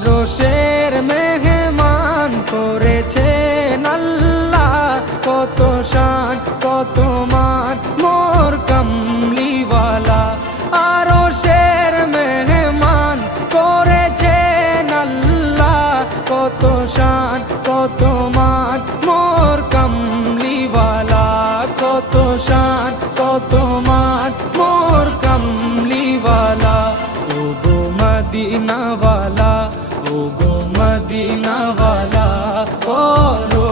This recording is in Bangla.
আরশের মেহমান করেছেন আল্লাহ, কত শান কত মান মোর কামলিওয়ালা। আরশের মেহমান করেছেন আল্লাহ, কত শান কত মান মোর কামলিওয়ালা, কত শান কত মান মোর কামলিওয়ালা। ও গো মদিনাওয়ালা, ও গো মদিনাওয়ালা, করো